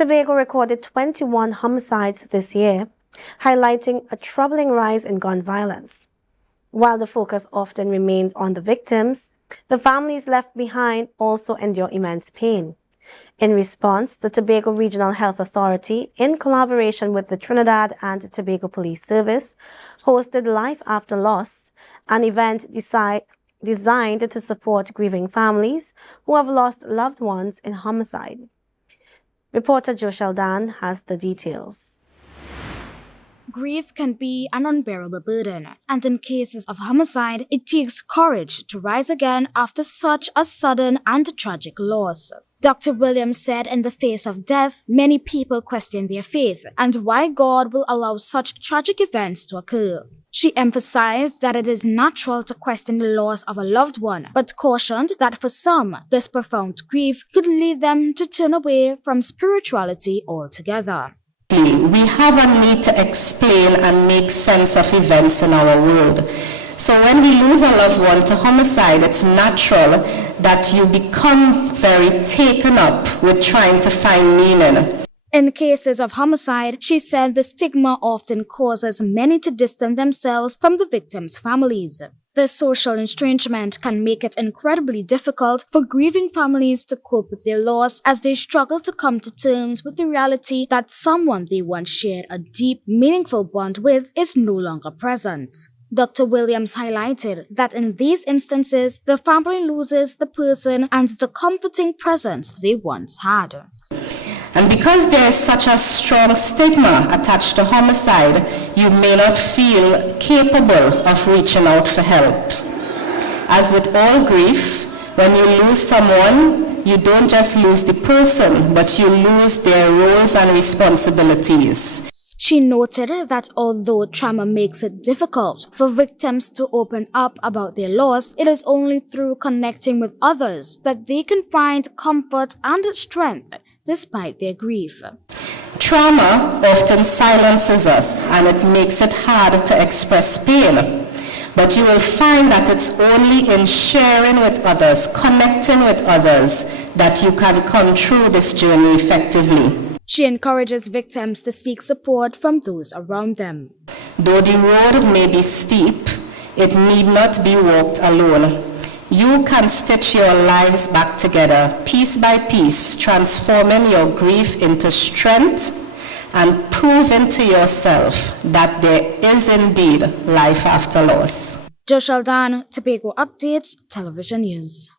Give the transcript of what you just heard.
Tobago recorded 21 homicides this year, highlighting a troubling rise in gun violence. While the focus often remains on the victims, the families left behind also endure immense pain. In response, the Tobago Regional Health Authority, in collaboration with the Trinidad and Tobago Police Service, hosted Life After Loss, an event designed to support grieving families who have lost loved ones in homicide. Reporter Joeshel Dann has the details. Grief can be an unbearable burden, and in cases of homicide, it takes courage to rise again after such a sudden and tragic loss. Dr. Williams said in the face of death, many people question their faith and why God will allow such tragic events to occur. She emphasized that it is natural to question the loss of a loved one, but cautioned that for some, this profound grief could lead them to turn away from spirituality altogether. We have a need to explain and make sense of events in our world. So when we lose a loved one to homicide, it's natural that you become very taken up with trying to find meaning. In cases of homicide, she said the stigma often causes many to distance themselves from the victims' families. This social estrangement can make it incredibly difficult for grieving families to cope with their loss as they struggle to come to terms with the reality that someone they once shared a deep, meaningful bond with is no longer present. Dr. Williams highlighted that in these instances, the family loses the person and the comforting presence they once had. And because there is such a strong stigma attached to homicide, you may not feel capable of reaching out for help. As with all grief, when you lose someone, you don't just lose the person, but you lose their roles and responsibilities. She noted that although trauma makes it difficult for victims to open up about their loss, it is only through connecting with others that they can find comfort and strength despite their grief. Trauma often silences us and it makes it hard to express pain. But you will find that it's only in sharing with others, connecting with others, that you can come through this journey effectively. She encourages victims to seek support from those around them. Though the road may be steep, it need not be walked alone. You can stitch your lives back together, piece by piece, transforming your grief into strength and proving to yourself that there is indeed life after loss. Joeshel Dann, Tobago Updates, Television News.